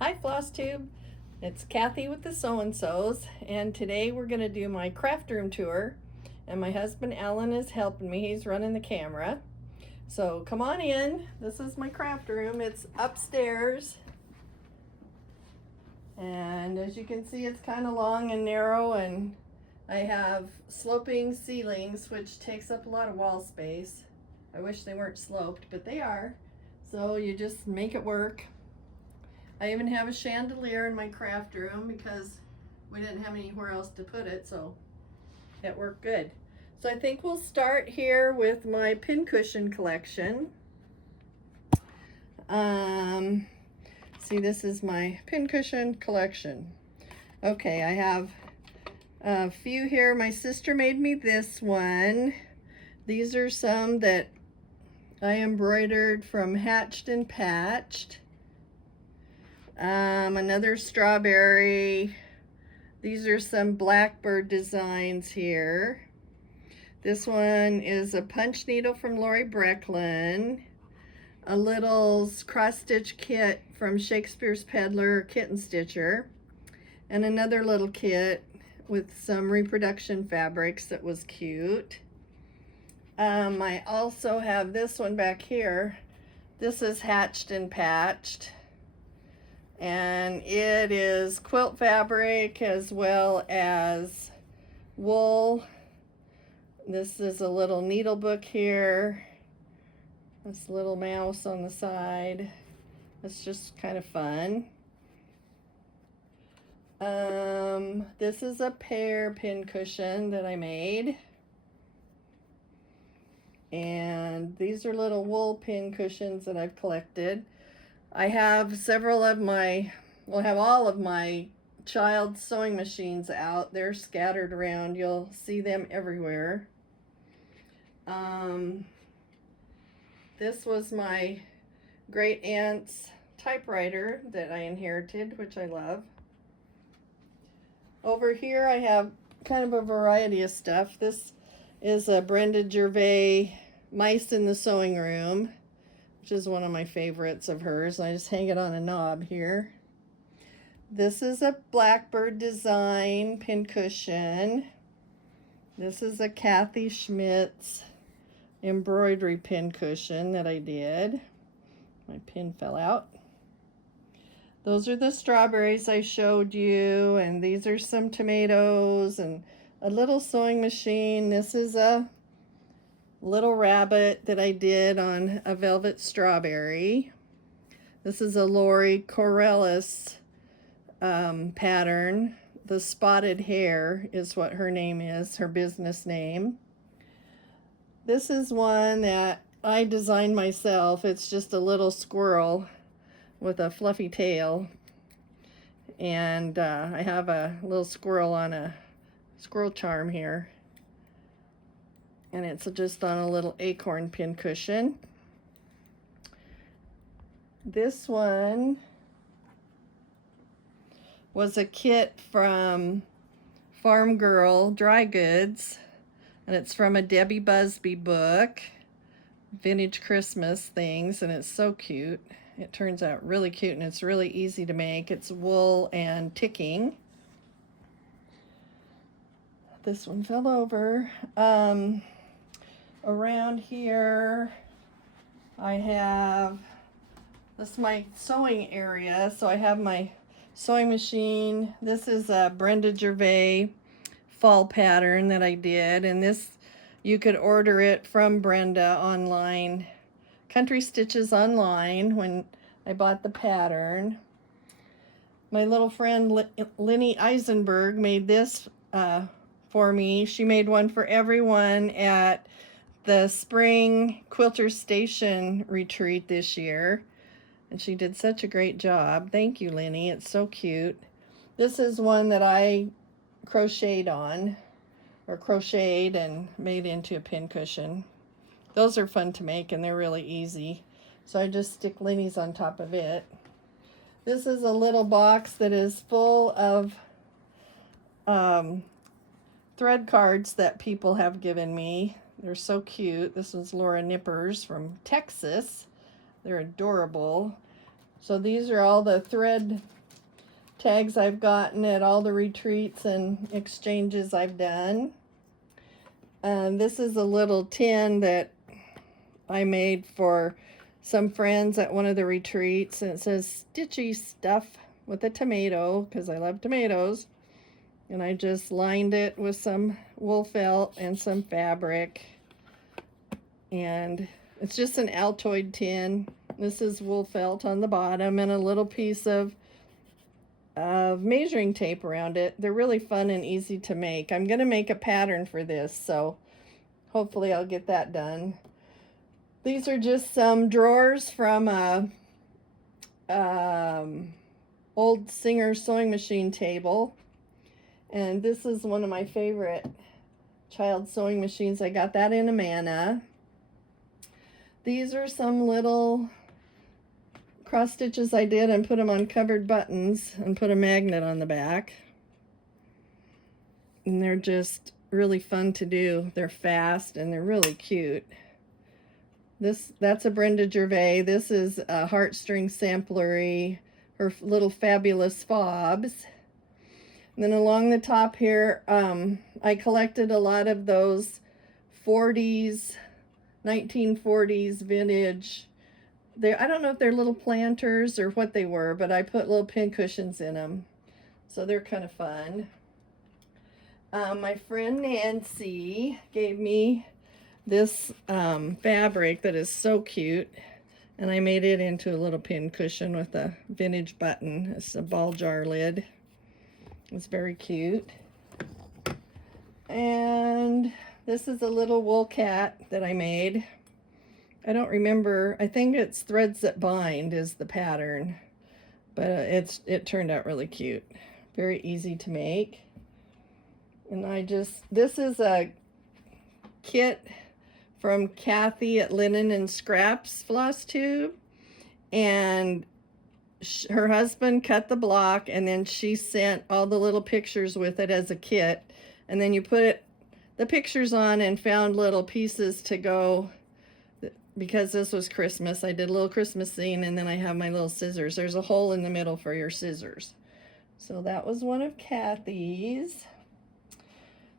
Hi Flosstube, it's Cathy with the So-and-Sos, and today we're going to do my craft room tour, and my husband Alan is helping me. He's running the camera. So come on in. This is my craft room. It's upstairs, and as you can see, it's kind of long and narrow, and I have sloping ceilings, which takes up a lot of wall space. I wish they weren't sloped, but they are, so you just make it work. I even have a chandelier in my craft room because we didn't have anywhere else to put it, so it worked good. So I think we'll start here with my pincushion collection. See, this is my pincushion collection. Okay, I have a few here. My sister made me this one. These are some that I embroidered from Hatched and Patched. Another strawberry. These are some blackbird designs here. This one is a punch needle from Lori Brecklin. A little cross-stitch kit from Shakespeare's Peddler Kitten Stitcher. And another little kit with some reproduction fabrics that was cute. I also have this one back here. This is Hatched and Patched. And it is quilt fabric as well as wool. This is a little needle book here. This little mouse on the side. It's just kind of fun. This is a pear pincushion that I made. And these are little wool pincushions that I've collected. I have several of my, well, I have all of my child sewing machines out. They're scattered around. You'll see them everywhere. This was my great aunt's typewriter that I inherited, which I love. Over here I have kind of a variety of stuff. This is a Brenda Gervais Mice in the Sewing Room, which is one of my favorites of hers. I just hang it on a knob here. This is a Blackbird design pincushion. This is a Cathy Schmitz embroidery pincushion that I did. My pin fell out. Those are the strawberries I showed you, and these are some tomatoes and a little sewing machine. This is a little rabbit that I did on a velvet strawberry. This is a Lori Corellis pattern. The Spotted Hare is what her name is, her business name. This is one that I designed myself. It's just a little squirrel with a fluffy tail. And I have a little squirrel on a squirrel charm here. And it's just on a little acorn pincushion. This one was a kit from Farm Girl Dry Goods, and it's from a Debbie Busby book, Vintage Christmas Things, and it's so cute. It turns out really cute, and it's really easy to make. It's wool and ticking. This one fell over. Around here I have, this is my sewing area, so I have my sewing machine. This is a Brenda Gervais fall pattern that I did, and this, you could order it from Brenda online, Country Stitches online, when I bought the pattern. My little friend Linny Eisenberg made this for me. She made one for everyone at the Spring Quilter Station retreat this year, and she did such a great job. Thank you, Linny. It's so cute. This is one that I crocheted on, or crocheted and made into a pincushion. Those are fun to make, and they're really easy. So I just stick Linny's on top of it. This is a little box that is full of thread cards that people have given me. They're so cute. This one's Laura Nippers from Texas. They're adorable. So these are all the thread tags I've gotten at all the retreats and exchanges I've done. This is a little tin that I made for some friends at one of the retreats, and it says stitchy stuff with a tomato because I love tomatoes. And I just lined it with some wool felt and some fabric. And it's just an Altoid tin. This is wool felt on the bottom and a little piece of measuring tape around it. They're really fun and easy to make. I'm going to make a pattern for this, so hopefully I'll get that done. These are just some drawers from a old Singer sewing machine table. And this is one of my favorite child sewing machines. I got that in Amana. These are some little cross stitches I did and put them on covered buttons and put a magnet on the back. And they're just really fun to do. They're fast and they're really cute. That's a Brenda Gervais. This is a Heartstring Samplery, her little fabulous fobs. And then along the top here, I collected a lot of those 1940s vintage. I don't know if they're little planters or what they were, but I put little pin cushions in them. So they're kind of fun. My friend Nancy gave me this fabric that is so cute. And I made it into a little pin cushion with a vintage button. It's a ball jar lid. It's very cute. And this is a little wool cat that I made. I don't remember. I think it's Threads That Bind is the pattern. But it turned out really cute. Very easy to make. And this is a kit from Cathy at Linen and Scraps Flosstube. And her husband cut the block, and then she sent all the little pictures with it as a kit, and then you put the pictures on and found little pieces to go, because this was Christmas. I did a little Christmas scene, and then I have my little scissors. There's a hole in the middle for your scissors. So that was one of Cathy's.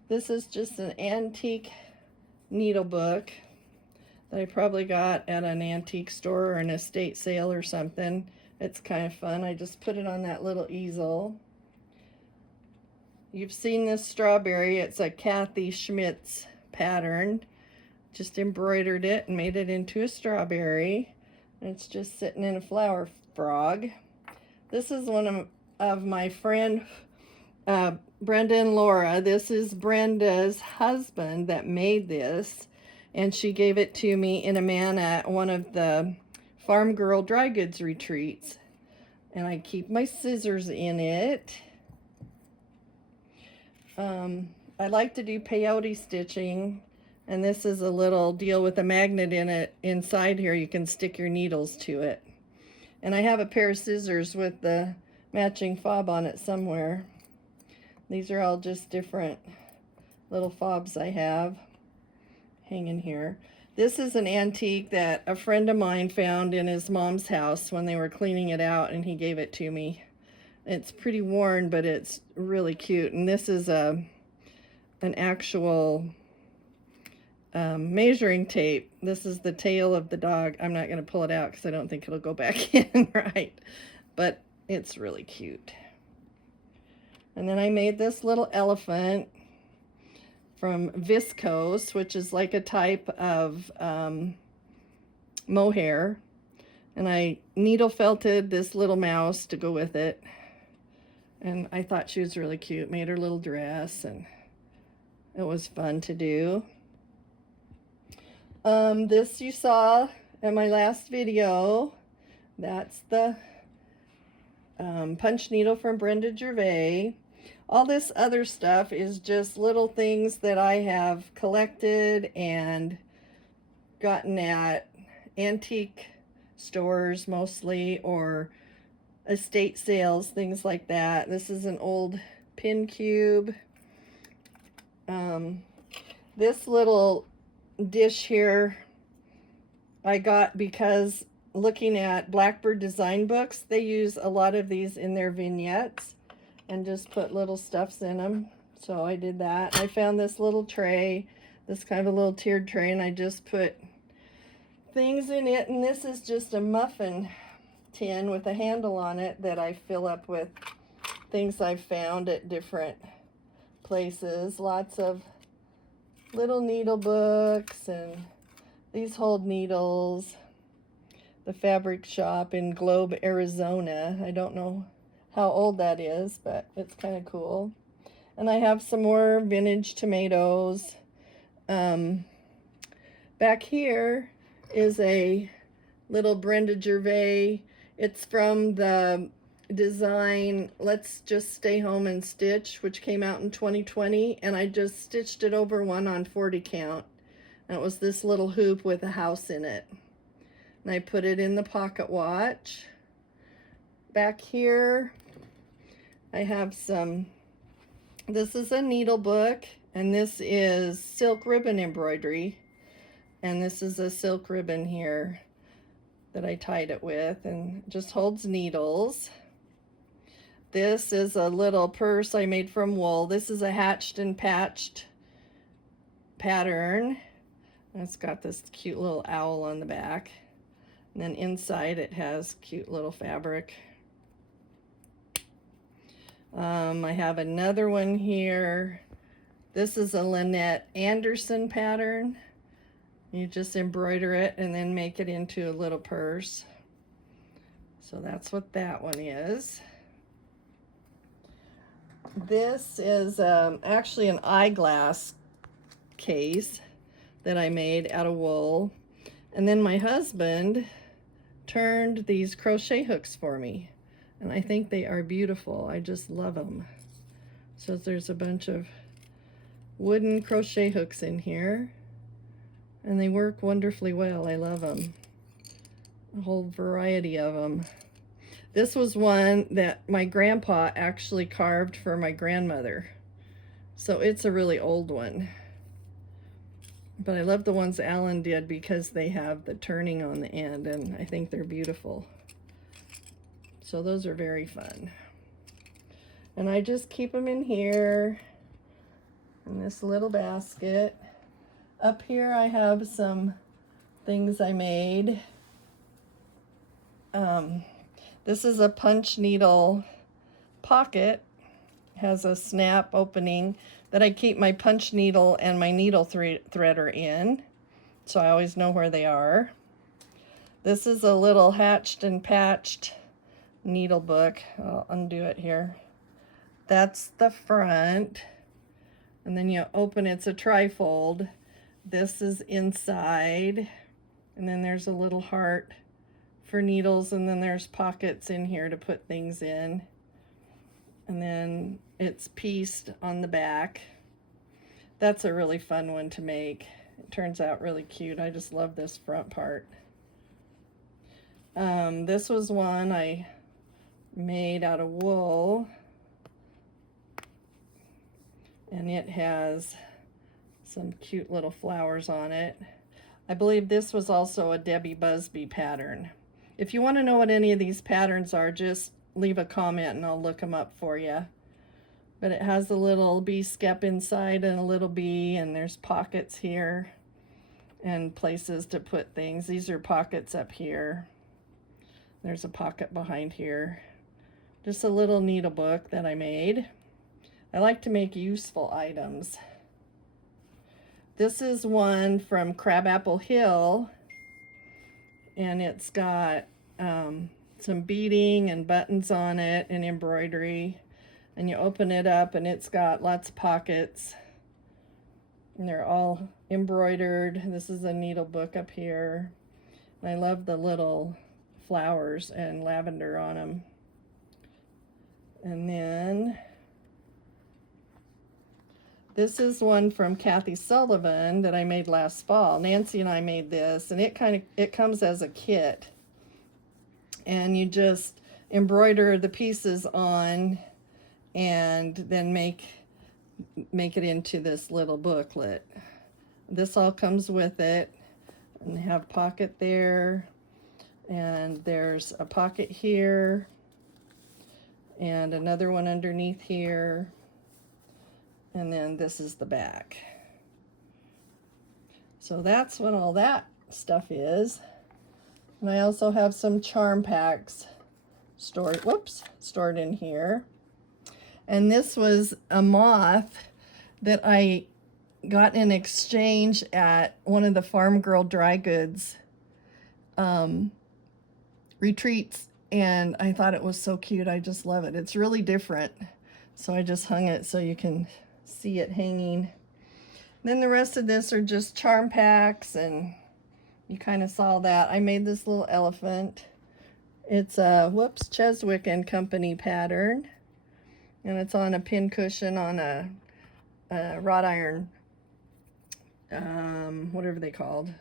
This is just an antique needle book that I probably got at an antique store or an estate sale or something. It's kind of fun. I just put it on that little easel. You've seen this strawberry. It's a Cathy Schmitz pattern. Just embroidered it and made it into a strawberry. It's just sitting in a flower frog. This is one of my friend Brenda and Laura. This is Brenda's husband that made this. And she gave it to me in Amana at one of the Farm Girl dry goods retreats, and I keep my scissors in it. I like to do peyote stitching, and this is a little deal with a magnet in it. Inside here you can stick your needles to it, and I have a pair of scissors with the matching fob on it somewhere. These are all just different little fobs I have hanging here. This is an antique that a friend of mine found in his mom's house when they were cleaning it out, and he gave it to me. It's pretty worn, but it's really cute. And this is an actual measuring tape. This is the tail of the dog. I'm not going to pull it out because I don't think it'll go back in right. But it's really cute. And then I made this little elephant from viscose, which is like a type of mohair, and I needle felted this little mouse to go with it, and I thought she was really cute. Made her little dress, and it was fun to do. This you saw in my last video. That's the punch needle from Brenda Gervais. All this other stuff is just little things that I have collected and gotten at antique stores mostly, or estate sales, things like that. This is an old pin cube. This little dish here I got because looking at Blackbird design books. They use a lot of these in their vignettes and just put little stuffs in them. So I did that. I found this little tray, this kind of a little tiered tray, and I just put things in it. And this is just a muffin tin with a handle on it that I fill up with things I've found at different places. Lots of little needle books, and these hold needles. The fabric shop in Globe, Arizona. I don't know how old that is, but it's kind of cool. And I have some more vintage tomatoes. Back here is a little Brenda Gervais. It's from the design Let's Just Stay Home and Stitch, which came out in 2020, and I just stitched it over one on 40 count. And it was this little hoop with a house in it. And I put it in the pocket watch. Back here, I have some, this is a needle book, and this is silk ribbon embroidery. And this is a silk ribbon here that I tied it with, and just holds needles. This is a little purse I made from wool. This is a hatched and patched pattern. It's got this cute little owl on the back. And then inside it has cute little fabric. I have another one here. This is a Lynette Anderson pattern. You just embroider it and then make it into a little purse. So that's what that one is. This is actually an eyeglass case that I made out of wool. And then my husband turned these crochet hooks for me, and I think they are beautiful. I just love them. So there's a bunch of wooden crochet hooks in here, and they work wonderfully well. I love them. A whole variety of them. This was one that my grandpa actually carved for my grandmother, so it's a really old one. But I love the ones Alan did because they have the turning on the end, and I think they're beautiful. So those are very fun. And I just keep them in here in this little basket. Up here I have some things I made. This is a punch needle pocket. It has a snap opening that I keep my punch needle and my needle threader in, so I always know where they are. This is a little hatched and patched needle book. I'll undo it here. That's the front, and then you open it's a trifold. This is inside, and then there's a little heart for needles, and then there's pockets in here to put things in. And then it's pieced on the back. That's a really fun one to make. It turns out really cute. I just love this front part. This was one I made out of wool, and it has some cute little flowers on it. I believe this was also a Debbie Busby pattern. If you want to know what any of these patterns are, just leave a comment and I'll look them up for you. But it has a little bee skep inside and a little bee, and there's pockets here and places to put things. These are pockets up here. There's a pocket behind here. Just a little needle book that I made. I like to make useful items. This is one from Crabapple Hill, and it's got some beading and buttons on it and embroidery. And you open it up and it's got lots of pockets, and they're all embroidered. This is a needle book up here. I love the little flowers and lavender on them. And then this is one from Cathy Sullivan that I made last fall. Nancy and I made this, and it comes as a kit. And you just embroider the pieces on and then make it into this little booklet. This all comes with it, and they have pocket there, And there's a pocket here and another one underneath here. And then this is the back. So that's what all that stuff is. And I also have some charm packs stored in here. And this was a moth that I got in exchange at one of the Farm Girl dry goods retreats, and I thought it was so cute. I just love it. It's really different. So I just hung it so you can see it hanging. Then the rest of this are just charm packs, and you kind of saw that. I made this little elephant. It's a Cheswick and Company pattern, and it's on a pin cushion on a wrought iron, whatever they called,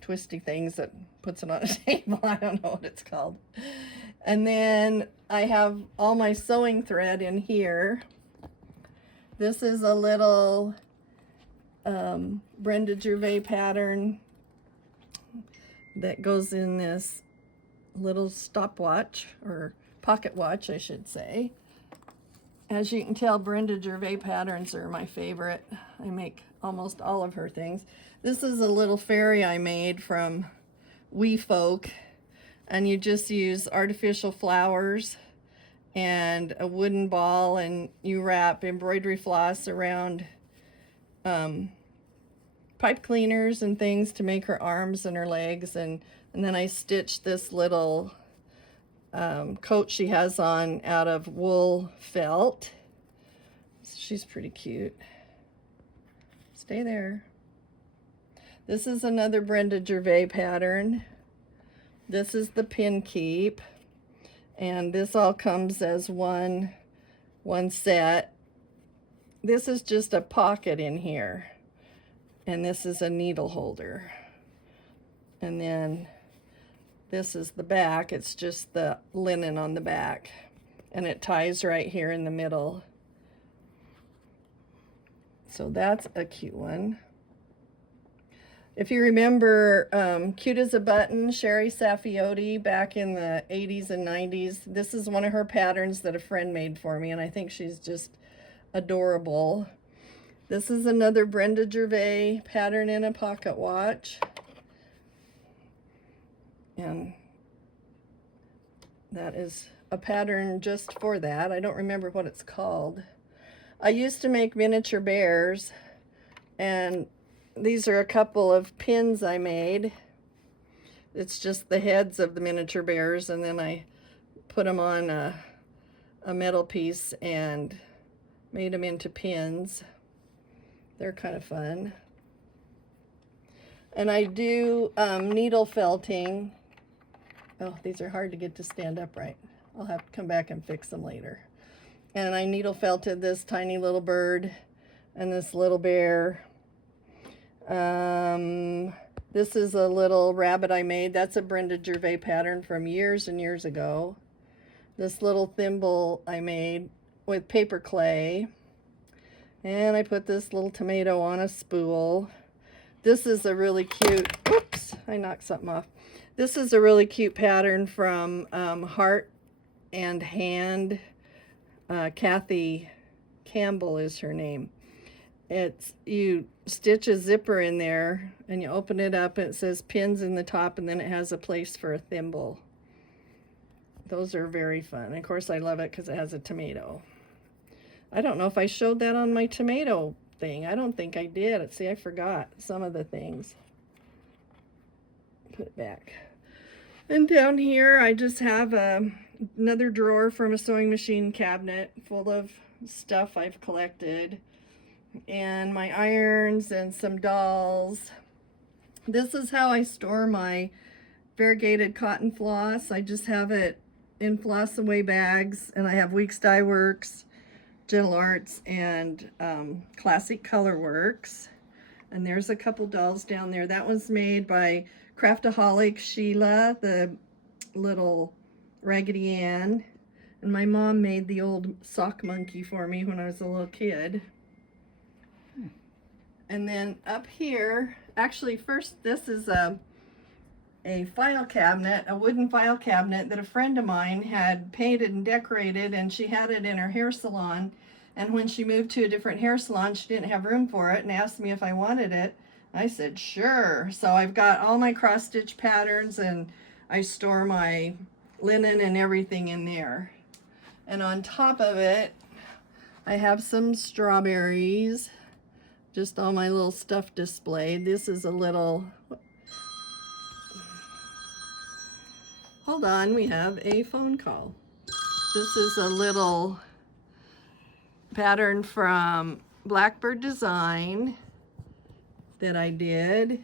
twisty things that puts it on a table. I don't know what it's called. And then I have all my sewing thread in here. This is a little Brenda Gervais pattern that goes in this little stopwatch, or pocket watch, I should say. As you can tell, Brenda Gervais patterns are my favorite. I make almost all of her things. This is a little fairy I made from Wee Folk, and you just use artificial flowers and a wooden ball, and you wrap embroidery floss around pipe cleaners and things to make her arms and her legs, and then I stitched this little coat she has on out of wool felt. She's pretty cute. Stay there. This is another Brenda Gervais pattern. This is the pin keep, and this all comes as one set. This is just a pocket in here, and this is a needle holder. And then this is the back. It's just the linen on the back, and it ties right here in the middle. So that's a cute one. If you remember Cute as a Button, Sherry Saffioti, back in the 80s and 90s, this is one of her patterns that a friend made for me, and I think she's just adorable. This is another Brenda Gervais pattern in a pocket watch. And that is a pattern just for that. I don't remember what it's called. I used to make miniature bears, and these are a couple of pins I made. It's just the heads of the miniature bears, and then I put them on a metal piece and made them into pins. They're kind of fun. And I do needle felting. Oh, these are hard to get to stand upright. I'll have to come back and fix them later. And I needle felted this tiny little bird and this little bear. This is a little rabbit I made. That's a Brenda Gervais pattern from years and years ago. This little thimble I made with paper clay. And I put this little tomato on a spool. This is a really cute, oops, I knocked something off. This is a really cute pattern from Heart and Hand. Cathy Campbell is her name. It's, you stitch a zipper in there and you open it up and it says pins in the top, and then it has a place for a thimble. Those are very fun. And of course I love it because it has a tomato. I don't know if I showed that on my tomato thing. I don't think I did. See, I forgot some of the things. Put it back. And down here I just have another drawer from a sewing machine cabinet full of stuff I've collected, and my irons and some dolls. This is how I store my variegated cotton floss. I just have it in floss away bags, and I have Weeks Dye Works, Gentle Arts, and Classic Color Works. And there's a couple dolls down there. That was made by Craftaholic Sheila, the little Raggedy Ann. And my mom made the old sock monkey for me when I was a little kid. And then up here, actually first, this is a a file cabinet, a wooden file cabinet that a friend of mine had painted and decorated, and she had it in her hair salon. And when she moved to a different hair salon, she didn't have room for it and asked me if I wanted it. I said, sure. So I've got all my cross stitch patterns, and I store my linen and everything in there. And on top of it, I have some strawberries, just all my little stuff displayed. This is a little, hold on, we have a phone call. This is a little pattern from Blackbird Design that I did.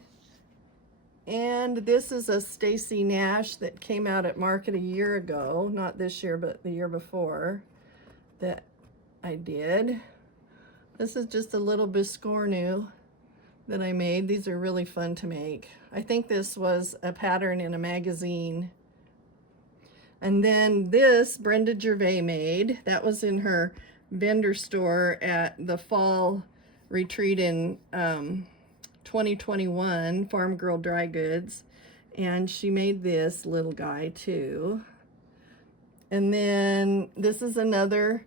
And this is a Stacy Nash that came out at market a year ago, not this year, but the year before, that I did. This is just a little biscornu that I made. These are really fun to make. I think this was a pattern in a magazine. And then this Brenda Gervais made. That was in her vendor store at the fall retreat in 2021, Farm Girl Dry Goods. And she made this little guy too. And then this is another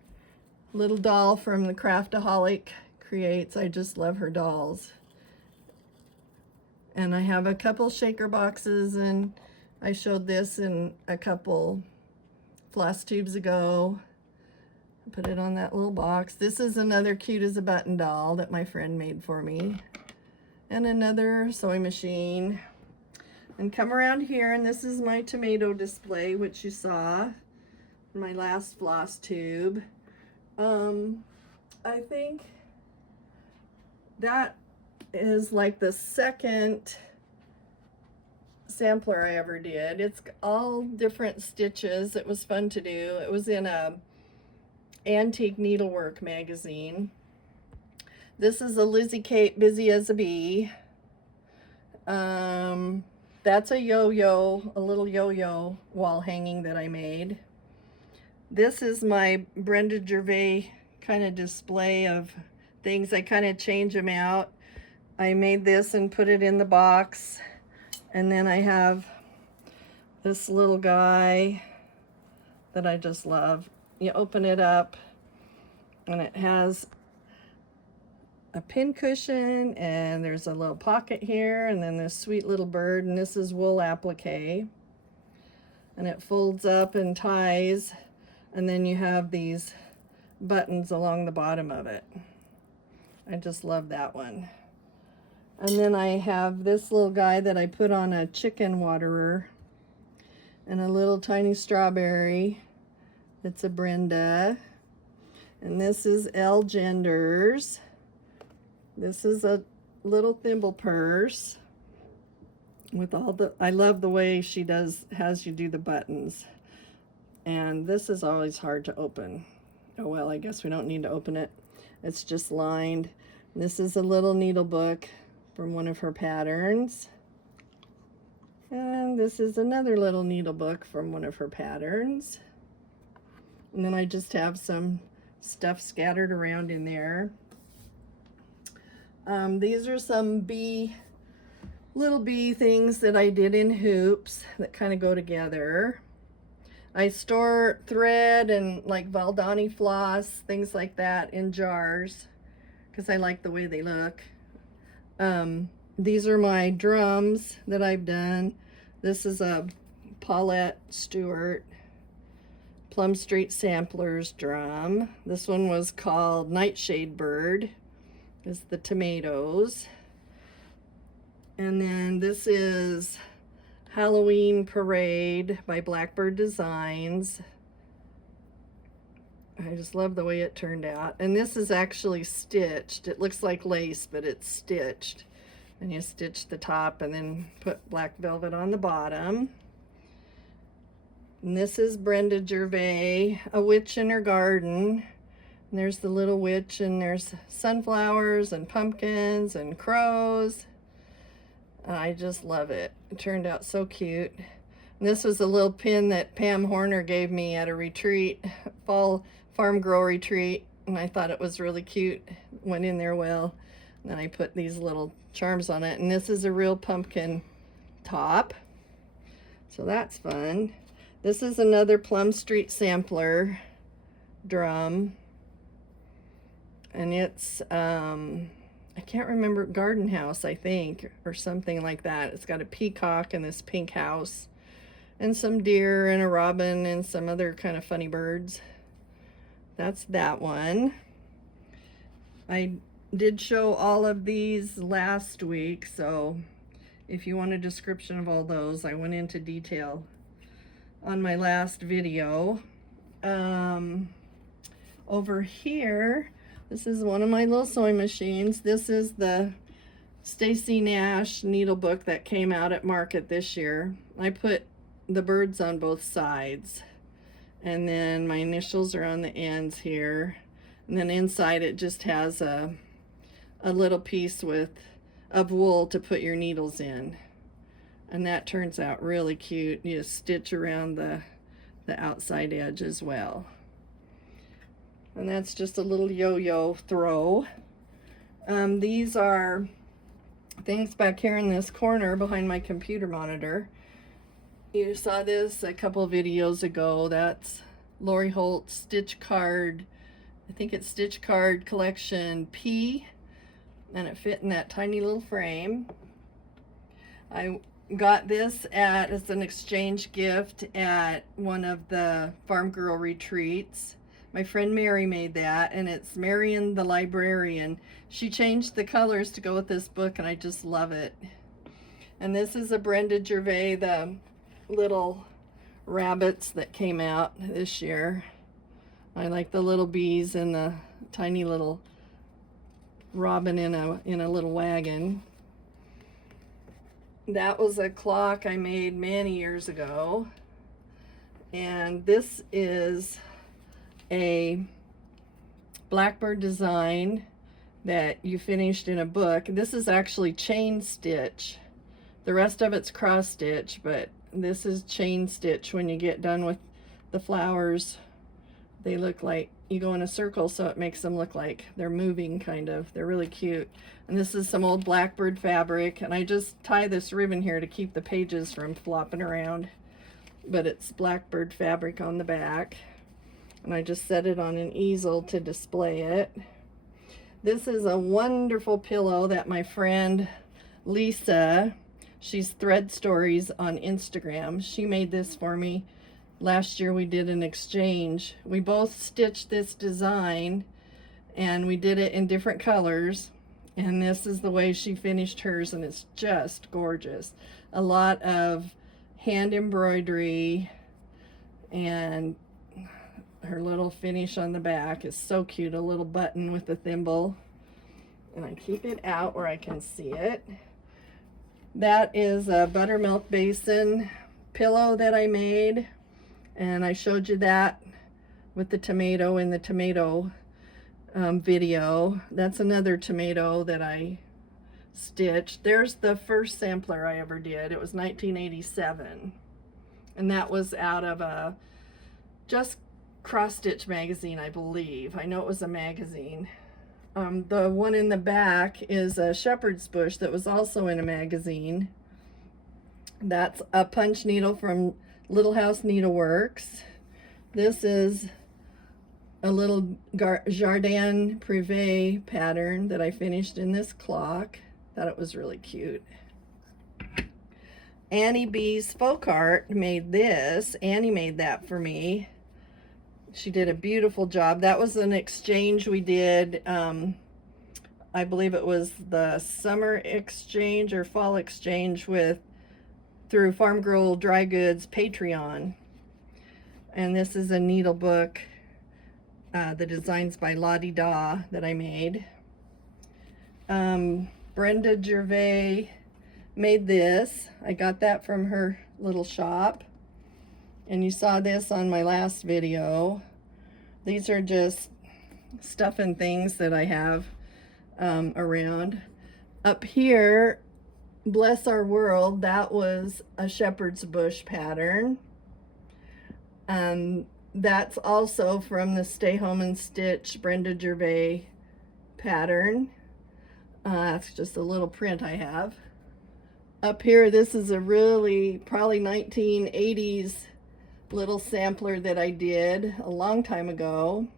little doll from the Craftaholic Creates. I just love her dolls. And I have a couple shaker boxes, and I showed this in a couple Flosstubes ago. Put it on that little box. This is another cute as a button doll that my friend made for me. And another sewing machine. And come around here, and this is my tomato display, which you saw in my last Flosstube. I think that is like the second sampler I ever did. It's all different stitches. It was fun to do. It was in a Antique Needlework magazine. This is a Lizzie Kate Busy as a Bee. That's a yo-yo, a little yo-yo wall hanging that I made. This is my Brenda Gervais kind of display of things. I kind of change them out. I made this and put it in the box. And then I have this little guy that I just love. You open it up, and it has a pin cushion, and there's a little pocket here, and then this sweet little bird, and this is wool applique. And it folds up and ties, and then you have these buttons along the bottom of it. I just love that one. And then I have this little guy that I put on a chicken waterer, and a little tiny strawberry. It's a Brenda. And this is L Genders. This is a little thimble purse with all the, I love the way she has you do the buttons. And this is always hard to open. Oh well, I guess we don't need to open it. It's just lined. This is a little needle book from one of her patterns. And this is another little needle book from one of her patterns. And then I just have some stuff scattered around in there. These are some little bee things that I did in hoops that kind of go together. I store thread and like Valdani floss, things like that, in jars because I like the way they look. These are my drums that I've done. This is a Paulette Stewart Plum Street Samplers drum. This one was called Nightshade Bird. This is the tomatoes. And then this is Halloween Parade by Blackbird Designs. I just love the way it turned out. And this is actually stitched. It looks like lace, but it's stitched. And you stitch the top and then put black velvet on the bottom. And this is Brenda Gervais, A Witch in Her Garden. And there's the little witch, and there's sunflowers and pumpkins and crows. I just love it. It turned out so cute. And this was a little pin that Pam Horner gave me at a retreat, fall farm girl retreat, and I thought it was really cute. Went in there well. And then I put these little charms on it. And this is a real pumpkin top. So that's fun. This is another Plum Street sampler drum. And it's, I can't remember, Garden House, I think, or something like that. It's got a peacock and this pink house, and some deer and a robin and some other kind of funny birds. That's that one. I did show all of these last week, so if you want a description of all those, I went into detail on my last video. Over here, this is one of my little sewing machines. This is the Stacy Nash needle book that came out at market this year. I put the birds on both sides, and then my initials are on the ends here, and then inside it just has a little piece of wool to put your needles in, and that turns out really cute. You just stitch around the outside edge as well. And that's just a little yo-yo throw. These are things back here in this corner behind my computer monitor. You saw this a couple of videos ago. That's Lori Holt's Stitch Card, I think it's Stitch Card Collection P, and it fit in that tiny little frame. I got this as an exchange gift at one of the Farm Girl retreats. My friend Mary made that, and it's Marion the Librarian. She changed the colors to go with this book, and I just love it. And this is a Brenda Gervais, the little rabbits that came out this year. I like the little bees and the tiny little robin in a little wagon. That was a clock I made many years ago. And this is a blackbird design that you finished in a book. This is actually chain stitch. The rest of it's cross stitch, but this is chain stitch. When you get done with the flowers, they look like you go in a circle, so it makes them look like they're moving, kind of. They're really cute. And this is some old blackbird fabric, and I just tie this ribbon here to keep the pages from flopping around, but it's blackbird fabric on the back. And I just set it on an easel to display it. This is a wonderful pillow that my friend Lisa, she's Thread Stories on Instagram, she made this for me. Last year we did an exchange. We both stitched this design, and we did it in different colors, and this is the way she finished hers, and it's just gorgeous. A lot of hand embroidery, and her little finish on the back is so cute. A little button with a thimble, and I keep it out where I can see it. That is a buttermilk basin pillow that I made, and I showed you that with the tomato in the tomato video. That's another tomato that I stitched. There's the first sampler I ever did. It was 1987, and that was out of a Just Cross Stitch magazine, I believe. I know it was a magazine. The one in the back is a shepherd's bush that was also in a magazine. That's a punch needle from Little House Needleworks. This is a little Jardin Privé pattern that I finished in this clock. Thought it was really cute. Annie B's Folk Art made this. Annie made that for me. She did a beautiful job. That was an exchange we did. I believe it was the summer exchange or fall exchange through Farm Girl Dry Goods Patreon. And this is a needle book. The design's by Lottie Daw that I made. Brenda Gervais made this. I got that from her little shop. And you saw this on my last video. These are just stuff and things that I have around. Up here, Bless Our World, that was a shepherd's bush pattern. That's also from the Stay Home and Stitch Brenda Gervais pattern. That's just a little print I have. Up here, this is a really probably 1980s little sampler that I did a long time ago.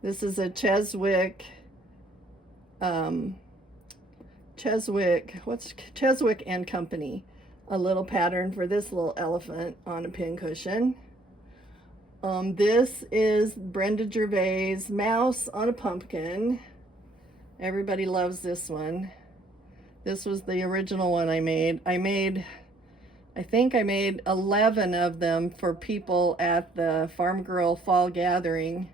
This is a Cheswick and Company, a little pattern for this little elephant on a pincushion. This is Brenda Gervais' mouse on a pumpkin. Everybody loves this one. This was the original one I made. I think I made 11 of them for people at the Farm Girl Fall Gathering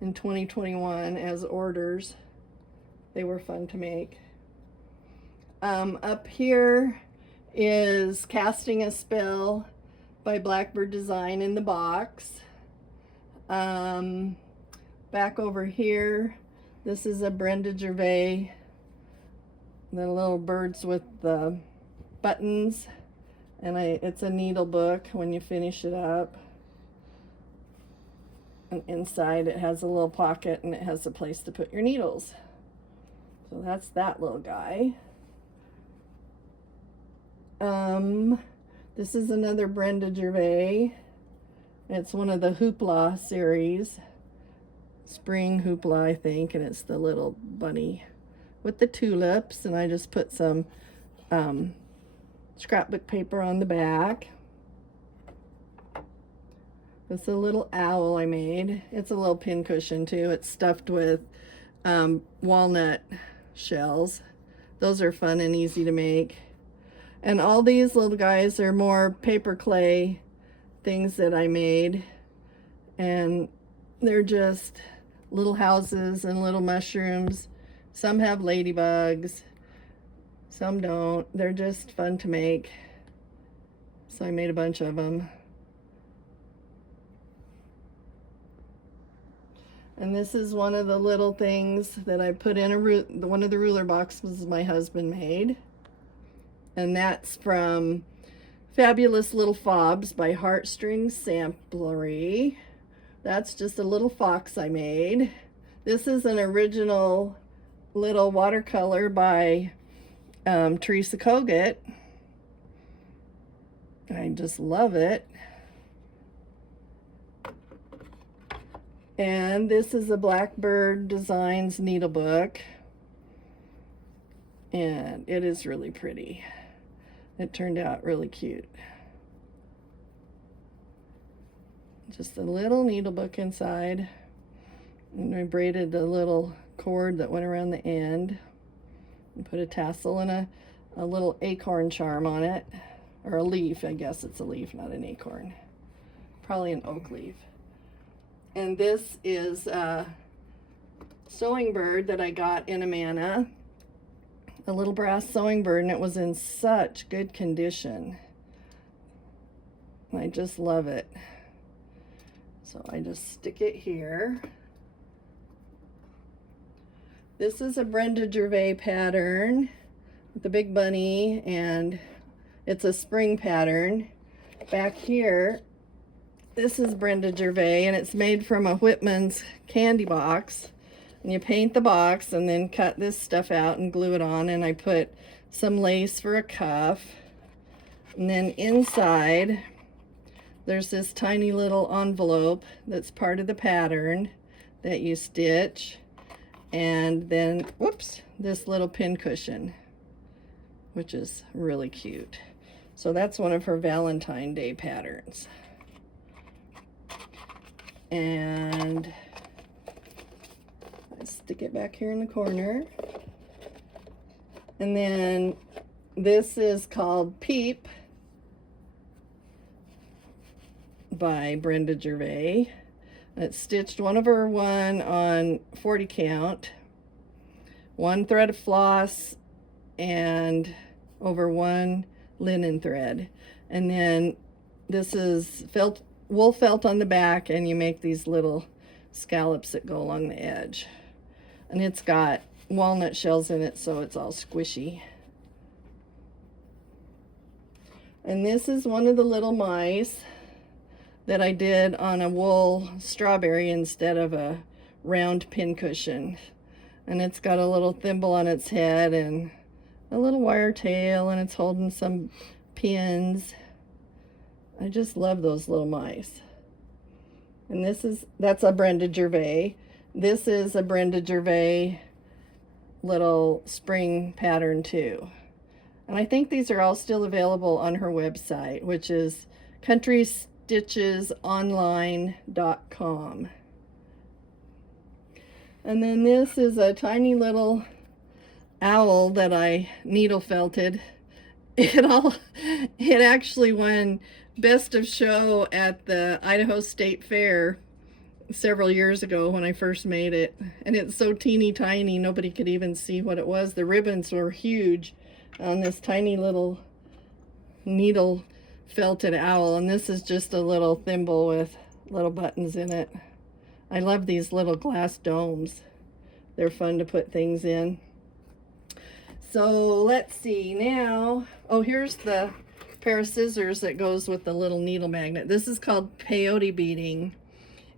in 2021 as orders. They were fun to make. Up here is Casting a Spell by Blackbird Design in the box. Back over here, this is a Brenda Gervais, the little birds with the buttons, and it's a needle book when you finish it up. And inside it has a little pocket and it has a place to put your needles. So that's that little guy. This is another Brenda Gervais. It's one of the Hoopla series. Spring Hoopla, I think, and it's the little bunny with the tulips, and I just put some scrapbook paper on the back. It's a little owl I made. It's a little pincushion too. It's stuffed with walnut shells. Those are fun and easy to make. And all these little guys are more paper clay things that I made, and they're just little houses and little mushrooms. Some have ladybugs, some don't. They're just fun to make, so I made a bunch of them. And this is one of the little things that I put in one of the ruler boxes my husband made. And that's from Fabulous Little Fobs by Heartstrings Samplery. That's just a little fox I made. This is an original little watercolor by Teresa Kogut. I just love it. And this is a Blackbird Designs needlebook, and it is really pretty. It turned out really cute. Just a little needlebook inside, and I braided a little cord that went around the end and put a tassel and a little acorn charm on it, or a leaf. I guess it's a leaf, not an acorn. Probably an oak leaf. And this is a sewing bird that I got in Amana, a little brass sewing bird, and it was in such good condition. I just love it. So I just stick it here. This is a Brenda Gervais pattern with the big bunny, and it's a spring pattern. Back here, this is Brenda Gervais, and it's made from a Whitman's candy box. And you paint the box and then cut this stuff out and glue it on, and I put some lace for a cuff. And then inside, there's this tiny little envelope that's part of the pattern that you stitch. And then, whoops, this little pin cushion, which is really cute. So that's one of her Valentine Day patterns. And I stick it back here in the corner. And then this is called Peep by Brenda Gervais. It's stitched one over one on 40 count, one thread of floss, and over one linen thread. And then this is wool felt on the back, and you make these little scallops that go along the edge. And it's got walnut shells in it, so it's all squishy. And this is one of the little mice that I did on a wool strawberry instead of a round pin cushion. And it's got a little thimble on its head and a little wire tail, and it's holding some pins. I just love those little mice. And that's a Brenda Gervais. This is a Brenda Gervais little spring pattern too. And I think these are all still available on her website, which is countrystitchesonline.com. And then this is a tiny little owl that I needle felted. It actually won Best of Show at the Idaho State Fair several years ago when I first made it. And it's so teeny tiny, nobody could even see what it was. The ribbons were huge on this tiny little needle felted owl. And this is just a little thimble with little buttons in it. I love these little glass domes. They're fun to put things in. So let's see now. Oh, here's the pair of scissors that goes with the little needle magnet. This is called peyote beading.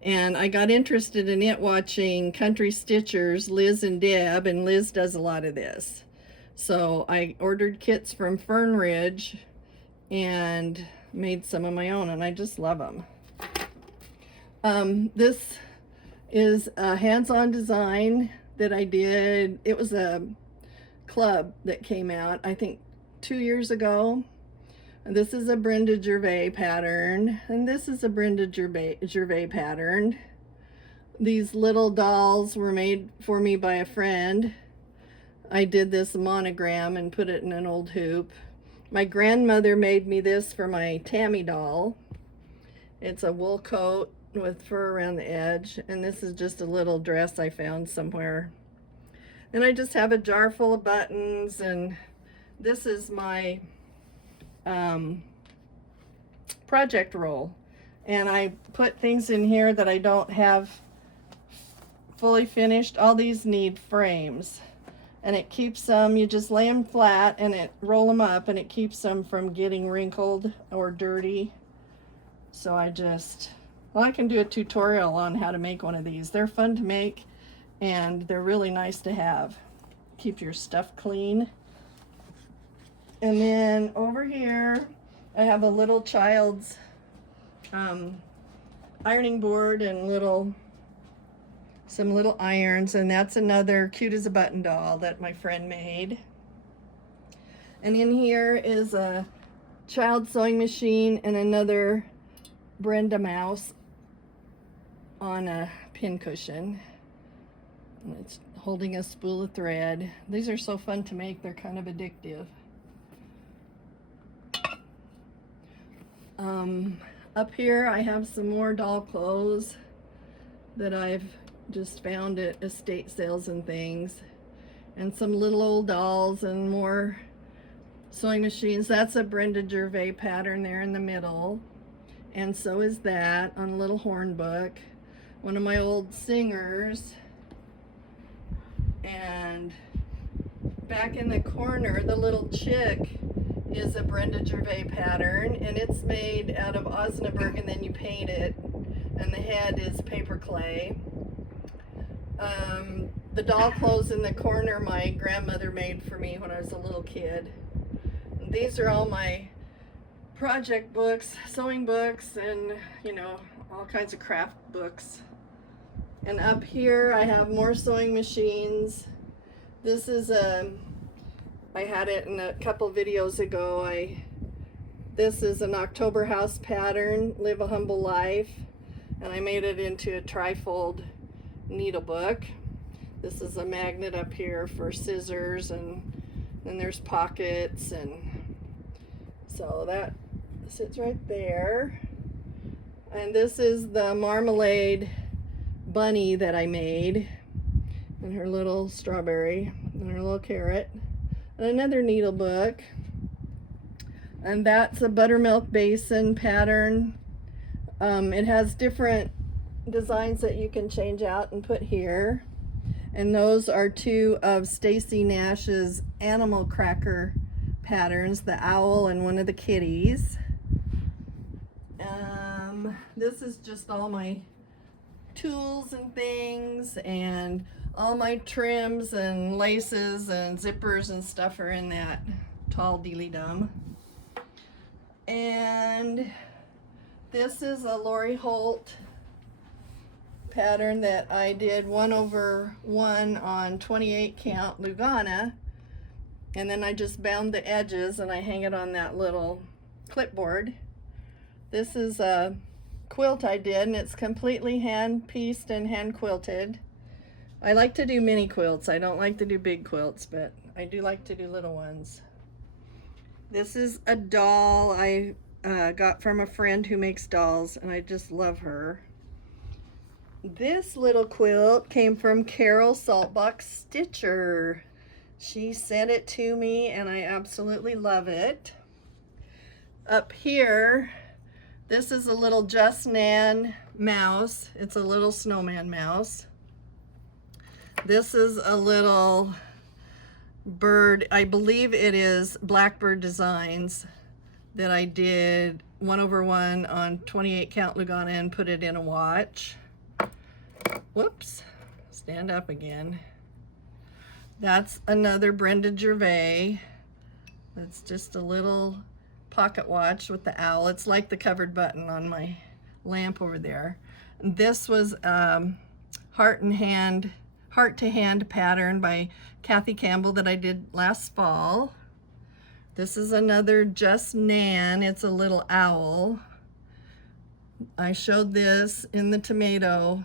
And I got interested in it watching Country Stitchers, Liz and Deb, and Liz does a lot of this. So I ordered kits from Fern Ridge and made some of my own, and I just love them. This is a hands-on design that I did. It was a club that came out, I think 2 years ago. And this is a Brenda Gervais pattern, and this is a Brenda Gervais pattern. These little dolls were made for me by a friend. I did this monogram and put it in an old hoop. My grandmother made me this for my Tammy doll. It's a wool coat with fur around the edge, and this is just a little dress I found somewhere. And I just have a jar full of buttons, and this is my project roll. And I put things in here that I don't have fully finished. All these need frames, and it keeps them, you just lay them flat and roll them up, and it keeps them from getting wrinkled or dirty. So I can do a tutorial on how to make one of these. They're fun to make, and they're really nice to have. Keep your stuff clean. And then over here, I have a little child's ironing board and some little irons, and that's another Cute as a Button doll that my friend made. And in here is a child sewing machine and another Brenda mouse on a pin cushion. And it's holding a spool of thread. These are so fun to make, they're kind of addictive. Up here I have some more doll clothes that I've just found at estate sales and things, and some little old dolls and more sewing machines. That's a Brenda Gervais pattern there in the middle, and so is that on a little horn book. One of my old singers. And back in the corner, the little chick is a Brenda Gervais pattern, and it's made out of Osnaburg, and then you paint it, and the head is paper clay. The doll clothes in the corner my grandmother made for me when I was a little kid. And these are all my project books, sewing books, and all kinds of craft books. And up here I have more sewing machines. This is I had it in a couple videos ago. This is an October House pattern, Live a Humble Life, and I made it into a trifold needle book. This is a magnet up here for scissors, and then there's pockets, and so that sits right there. And this is the marmalade bunny that I made, and her little strawberry and her little carrot. And another needle book, and that's a buttermilk basin pattern. It has different designs that you can change out and put here, and those are two of Stacy Nash's animal cracker patterns, the owl and one of the kitties. This is just all my tools and things, and all my trims and laces and zippers and stuff are in that tall dealy dum. And this is a Lori Holt pattern that I did 1/1 on 28 count Lugana, and then I just bound the edges and I hang it on that little clipboard. This is a quilt I did, and it's completely hand pieced and hand quilted. I like to do mini quilts. I don't like to do big quilts, but I do like to do little ones. This is a doll I got from a friend who makes dolls, and I just love her. This little quilt came from Carol Saltbox Stitcher. She sent it to me, and I absolutely love it. Up here, this is a little Just Nan mouse. It's a little snowman mouse. This is a little bird. I believe it is Blackbird Designs that I did 1/1 on 28 count Lugana and put it in a watch. Whoops, stand up again. That's another Brenda Gervais. It's just a little pocket watch with the owl. It's like the covered button on my lamp over there. This was Heart to Hand pattern by Cathy Campbell that I did last fall. This is another Just Nan. It's a little owl. I showed this in the tomato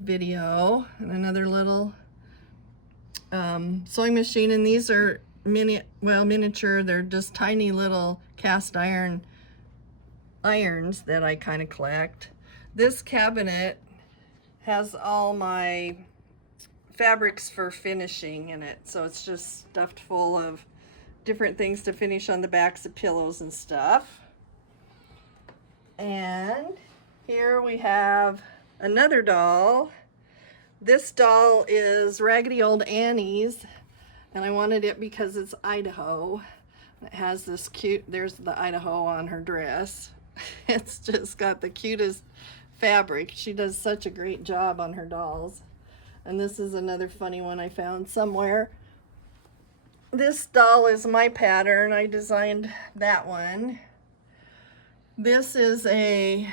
video. And another little sewing machine, and these are miniature. They're just tiny little cast iron irons that I kind of collect. This cabinet has all my fabrics for finishing in it, so it's just stuffed full of different things to finish on the backs of pillows and stuff. And here we have another doll. This doll is Raggedy Old Annie's, and I wanted it because it's Idaho. It has this cute, there's the Idaho on her dress. It's just got the cutest fabric. She does such a great job on her dolls. And this is another funny one I found somewhere. This doll is my pattern. I designed that one. This is a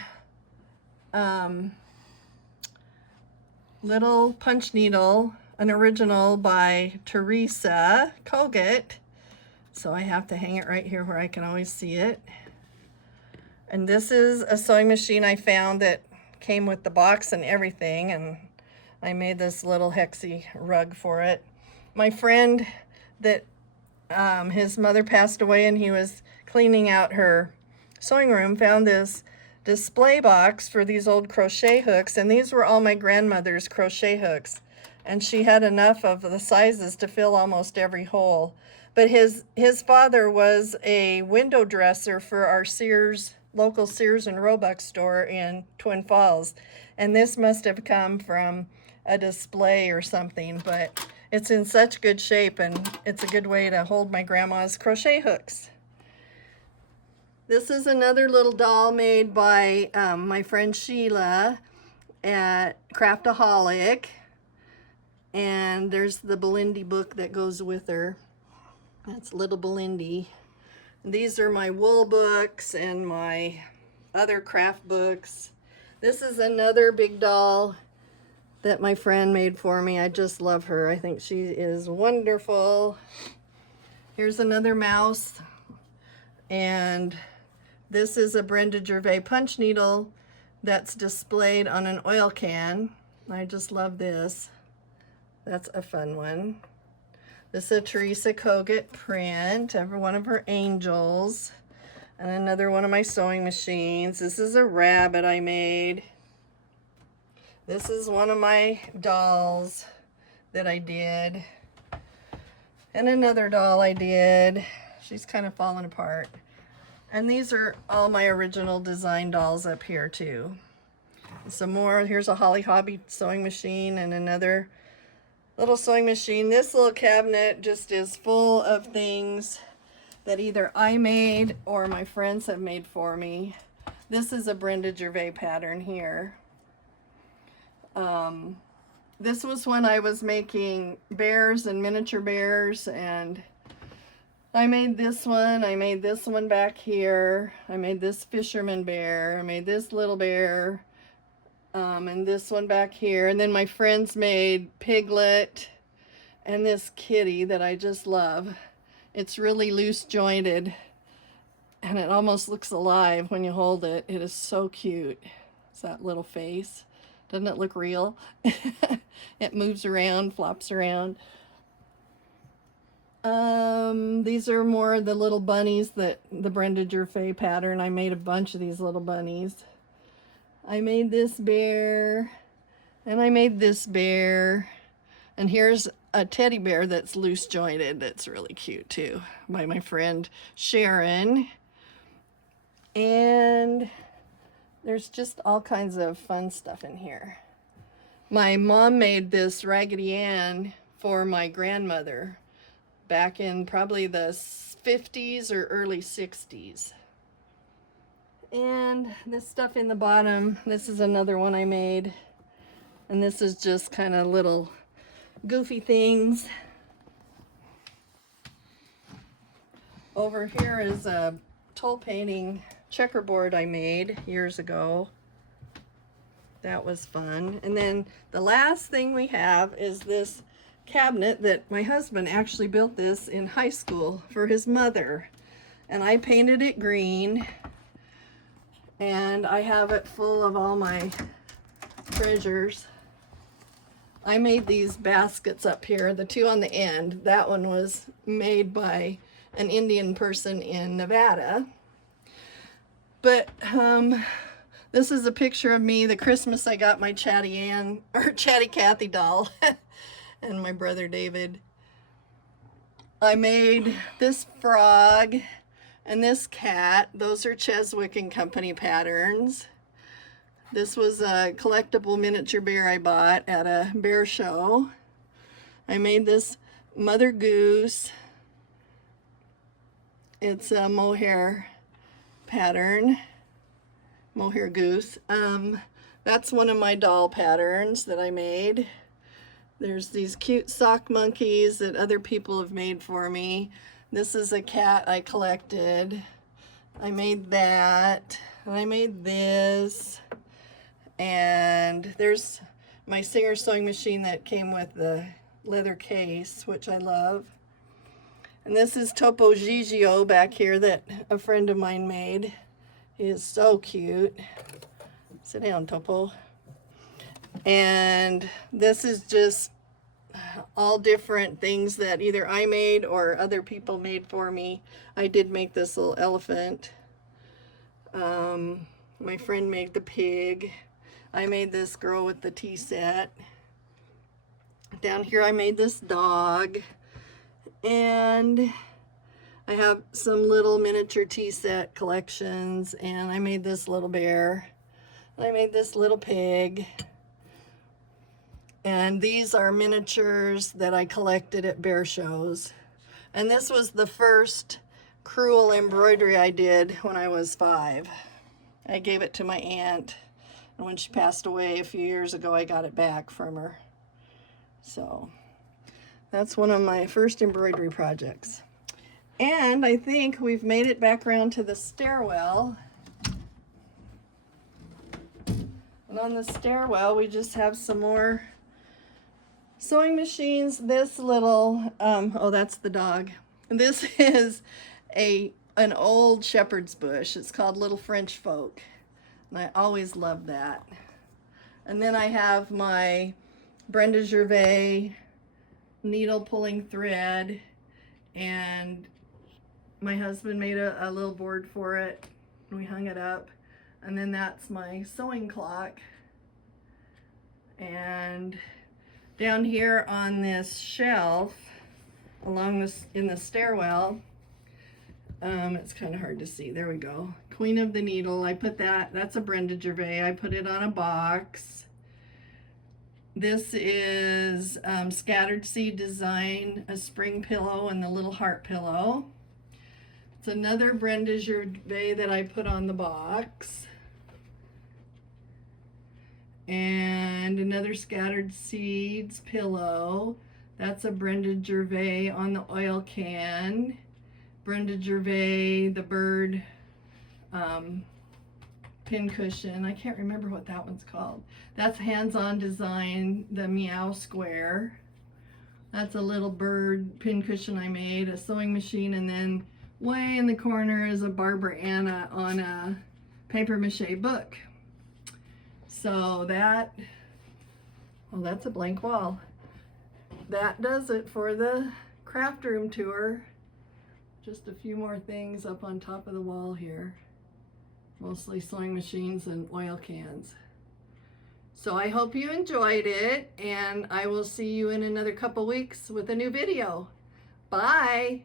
little punch needle, an original by Teresa Kogut. So I have to hang it right here where I can always see it. And this is a sewing machine I found that came with the box and everything, and I made this little hexie rug for it. My friend that his mother passed away and he was cleaning out her sewing room found this display box for these old crochet hooks, and these were all my grandmother's crochet hooks, and she had enough of the sizes to fill almost every hole. But his father was a window dresser for our local Sears and Roebuck store in Twin Falls, and this must have come from a display or something, but it's in such good shape, and it's a good way to hold my grandma's crochet hooks. This is another little doll made by my friend Sheila at Craftaholic, and there's the Belindy book that goes with her. That's little Belindy. These are my wool books and my other craft books. This is another big doll that my friend made for me. I just love her. I think she is wonderful. Here's another mouse, and this is a Brenda Gervais punch needle that's displayed on an oil can. I just love this. That's a fun one. This is a Teresa Kogut print of one of her angels. And another one of my sewing machines. This is a rabbit I made. This is one of my dolls that I did. And another doll I did. She's kind of falling apart. And these are all my original design dolls up here too. Some more. Here's a Holly Hobby sewing machine and another little sewing machine. This little cabinet just is full of things that either I made or my friends have made for me. This is a Brenda Gervais pattern here. This was when I was making bears and miniature bears, and I made this one. I made this one back here. I made this fisherman bear. I made this little bear, and this one back here. And then my friends made Piglet and this kitty that I just love. It's really loose jointed, and it almost looks alive when you hold it. It is so cute. It's that little face. Doesn't it look real? It moves around, flops around. These are more the little bunnies that the Brenda Gervais pattern. I made a bunch of these little bunnies. I made this bear, and I made this bear, and here's a teddy bear that's loose jointed. That's really cute too, by my friend Sharon. And there's just all kinds of fun stuff in here. My mom made this Raggedy Ann for my grandmother back in probably the 50s or early 60s. And this stuff in the bottom, this is another one I made. And this is just kind of little goofy things. Over here is a toll painting checkerboard I made years ago. That was fun. And then the last thing we have is this cabinet that my husband actually built this in high school for his mother. And I painted it green. And I have it full of all my treasures. I made these baskets up here, the two on the end. That one was made by an Indian person in Nevada. But this is a picture of me the Christmas I got my Chatty Cathy doll and my brother David. I made this frog and this cat. Those are Cheswick and Company patterns. This was a collectible miniature bear I bought at a bear show. I made this mother goose. It's a mohair pattern, mohair goose. That's one of my doll patterns that I made. There's these cute sock monkeys that other people have made for me. This is a cat I collected. I made that. I made this. And there's my Singer sewing machine that came with the leather case, which I love. And this is Topo Gigio back here that a friend of mine made. He is so cute. Sit down, Topo. And this is just all different things that either I made or other people made for me. I did make this little elephant. My friend made the pig. I made this girl with the tea set. Down here I made this dog. And I have some little miniature tea set collections, and I made this little bear. And I made this little pig. And these are miniatures that I collected at bear shows. And this was the first crewel embroidery I did when I was 5. I gave it to my aunt, and when she passed away a few years ago, I got it back from her. So that's one of my first embroidery projects. And I think we've made it back around to the stairwell. And on the stairwell, we just have some more sewing machines. This little, oh, that's the dog. This is an old shepherd's bush. It's called Little French Folk. And I always love that. And then I have my Brenda Gervais needle pulling thread, and my husband made a little board for it, and we hung it up. And then that's my sewing clock. And down here on this shelf along this in the stairwell, it's kind of hard to see, there we go, Queen of the Needle. I put that's a Brenda Gervais. I put it on a box. This is Scattered Seed Design, a spring pillow and the little heart pillow. It's another Brenda Gervais that I put on the box. and another scattered seeds pillow. That's a Brenda Gervais on the oil can. Brenda Gervais, the bird pin cushion. I can't remember what that one's called. That's Hands-On Design, the Meow Square. That's a little bird pin cushion I made, a sewing machine, and then way in the corner is a Barbara Anna on a paper mache book. So that, well, that's a blank wall. That does it for the craft room tour. Just a few more things up on top of the wall here. Mostly sewing machines and oil cans. So I hope you enjoyed it, and I will see you in another couple weeks with a new video. Bye!